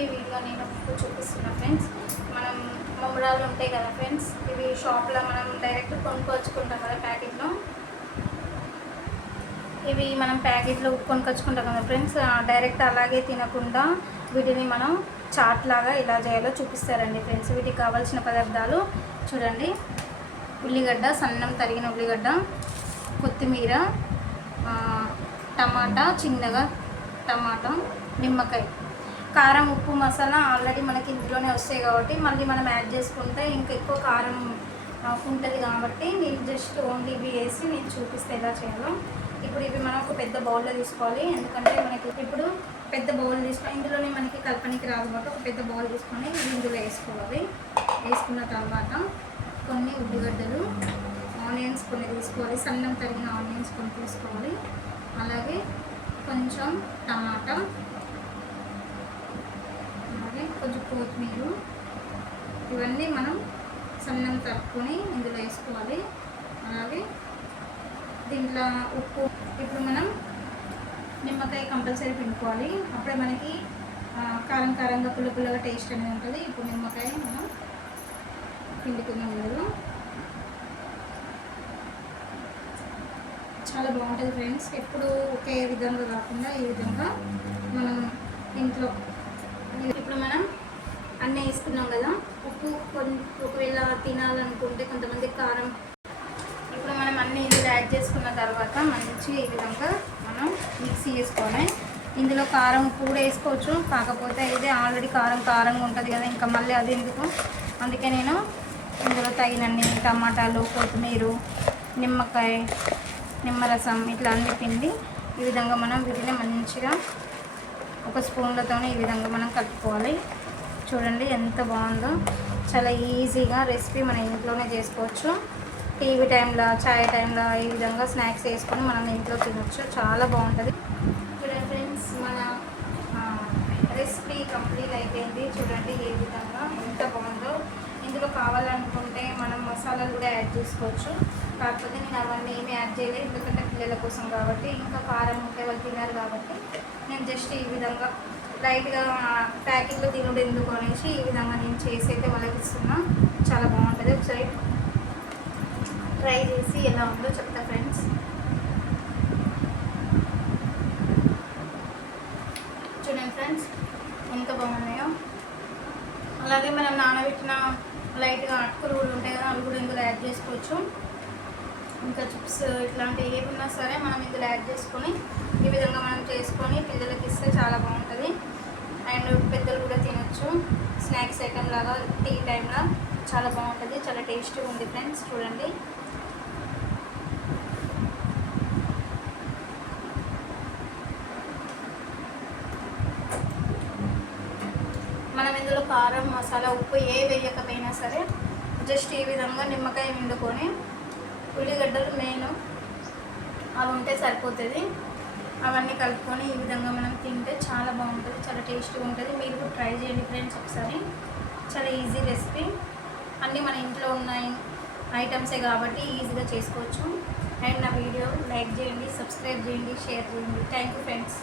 Recipe video నేను మీకు చూపిస్తున్నా ఫ్రెండ్స్. మనం మమ్మరాలు ఉంటాయి కదా ఫ్రెండ్స్, ఇవి షాప్లో మనం డైరెక్ట్ కొనుక్కొచ్చుకుంటాం కదా ప్యాకెట్లో. ఇవి మనం ప్యాకెట్లో కొనుక్కొచ్చుకుంటాం కదా ఫ్రెండ్స్, డైరెక్ట్ అలాగే తినకుండా వీటిని మనం చాట్ లాగా ఎలా చేయాలో చూపిస్తారండి ఫ్రెండ్స్. వీటికి కావాల్సిన పదార్థాలు చూడండి: ఉల్లిగడ్డ, సన్నం తరిగిన ఉల్లిగడ్డ, కొత్తిమీర, టమాటా, చిన్నగా టమాటా, నిమ్మకాయ. కారం, ఉప్పు, మసాలా ఆల్రెడీ మనకి ఇందులోనే వస్తాయి కాబట్టి మళ్ళీ మనం యాడ్ చేసుకుంటే ఇంకా ఎక్కువ కారం ఉంటుంది కాబట్టి నేను జస్ట్ ఓన్లీ ఇవి వేసి నేను చూపిస్తే ఎలా చేయాలో. ఇప్పుడు ఇవి మనం ఒక పెద్ద బౌల్లో తీసుకోవాలి, ఎందుకంటే మనకి ఇప్పుడు పెద్ద బౌల్ తీసుకొని ఇందులోనే మనకి కలపనికి రాదు కాబట్టి ఒక పెద్ద బౌల్ తీసుకొని ఇందులో వేసుకోవాలి. వేసుకున్న తర్వాత కొన్ని ఉల్లిగడ్డలు, ఆనియన్స్ కొన్ని తీసుకోవాలి, సన్నం తరిగిన ఆనియన్స్ కొన్ని తీసుకోవాలి, అలాగే కొంచెం టమాటా, అలాగే కొంచెం కొత్తిమీర. ఇవన్నీ మనం సన్నం తరుపుకొని ఇందులో వేసుకోవాలి. అలాగే దీంట్లో ఉప్పు. ఇప్పుడు మనం నిమ్మకాయ కంపల్సరీ పిండుకోవాలి, అప్పుడే మనకి కారం కారంగా పుల్ల పుల్లగా టేస్ట్ అనేది ఉంటుంది. ఇప్పుడు నిమ్మకాయ మనం పిండుకున్నాం ఇందులో. చాలా బాగుంటుంది ఫ్రెండ్స్. ఎప్పుడు ఒకే విధంగా కాకుండా ఈ విధంగా మనం ఇంట్లో ఇప్పుడు మనం అన్నీ వేసుకున్నాం కదా. ఉప్పు ఒకవేళ తినాలనుకుంటే కొంతమంది కారం. ఇప్పుడు మనం అన్నీ ఇందులో యాడ్ చేసుకున్న తర్వాత మంచిగా ఈ విధంగా మనం మిక్సీ చేసుకోవాలి. ఇందులో కారం, ఉప్పు కూడా వేసుకోవచ్చు, కాకపోతే ఇది ఆల్రెడీ కారంగా ఉంటుంది కదా, ఇంకా మళ్ళీ అది ఎందుకు. అందుకే నేను ఇందులో తగినన్ని టమాటాలు, కొత్తిమీర, నిమ్మకాయ, నిమ్మరసం ఇట్లా అన్ని పిండి ఈ విధంగా మనం వీటిని మంచిగా ఒక స్పూన్లతో ఈ విధంగా మనం కలుపుకోవాలి. చూడండి ఎంత బాగుందో. చాలా ఈజీగా రెసిపీ మన ఇంట్లోనే చేసుకోవచ్చు. టీవీ టైంలో, చాయ్ టైంలో ఈ విధంగా స్నాక్స్ వేసుకొని మనం ఇంట్లో తినొచ్చు. చాలా బాగుంటుంది. చూడండి ఫ్రెండ్స్, మన రెసిపీ కంప్లీట్ అయిపోయింది. చూడండి ఏ విధంగా ఎంత బాగుందో. ఇందులో కావాలనుకుంటే మనం మసాలాలు కూడా యాడ్ చేసుకోవచ్చు, కాకపోతే నేను అవన్నీ ఏమీ యాడ్ చేయలేదు, ఎందుకంటే పిల్లల కోసం కాబట్టి. ఇంకా కారం ఉంటే వాళ్ళు తిన్నారు కాబట్టి నేను జస్ట్ ఈ విధంగా లైట్గా ప్యాకెట్లో తినడం ఎందుకు అనేసి ఈ విధంగా నేను చేసి అయితే వాళ్ళకి ఇస్తున్నా. చాలా బాగుంటుంది. ఒకసారి ట్రై చేసి ఎలా ఉందో చెప్తా ఫ్రెండ్స్. చూడండి ఫ్రెండ్స్ ఎంత బాగున్నాయో. అలాగే మనం నానబెట్టిన లైట్గా అటుకులు కూడా ఉంటాయి కదా, అవి కూడా ఇందులో యాడ్ చేసుకోవచ్చు. ఇంకా చిప్స్ ఇట్లాంటివి ఏమున్నా సరే మనం ఇందులో యాడ్ చేసుకొని ఈ విధంగా మనం చేసుకొని పిల్లలకి ఇస్తే చాలా బాగుంటుంది. అండ్ పెద్దలు కూడా తినచ్చు, స్నాక్స్ ఐటమ్ లాగా టీ టైంలో చాలా బాగుంటుంది. చాలా టేస్టీగా ఉంది ఫ్రెండ్స్. చూడండి మనం ఇందులో కారం, మసాలా, ఉప్పు ఏ వేయకపోయినా సరే జస్ట్ ఈ విధంగా నిమ్మకాయ పిండుకొని ఉల్లిగడ్డలు మెయిన్ అవి ఉంటే సరిపోతుంది. అవన్నీ కలుపుకొని ఈ విధంగా మనం తింటే చాలా బాగుంటుంది, చాలా టేస్టీగా ఉంటుంది. మీరు కూడా ట్రై చేయండి ఫ్రెండ్స్ ఒకసారి. చాలా ఈజీ రెసిపీ, అన్నీ మన ఇంట్లో ఉన్న ఐటమ్సే కాబట్టి ఈజీగా చేసుకోవచ్చు. అండ్ నా వీడియో లైక్ చేయండి, సబ్స్క్రైబ్ చేయండి, షేర్ చేయండి. Thank you friends.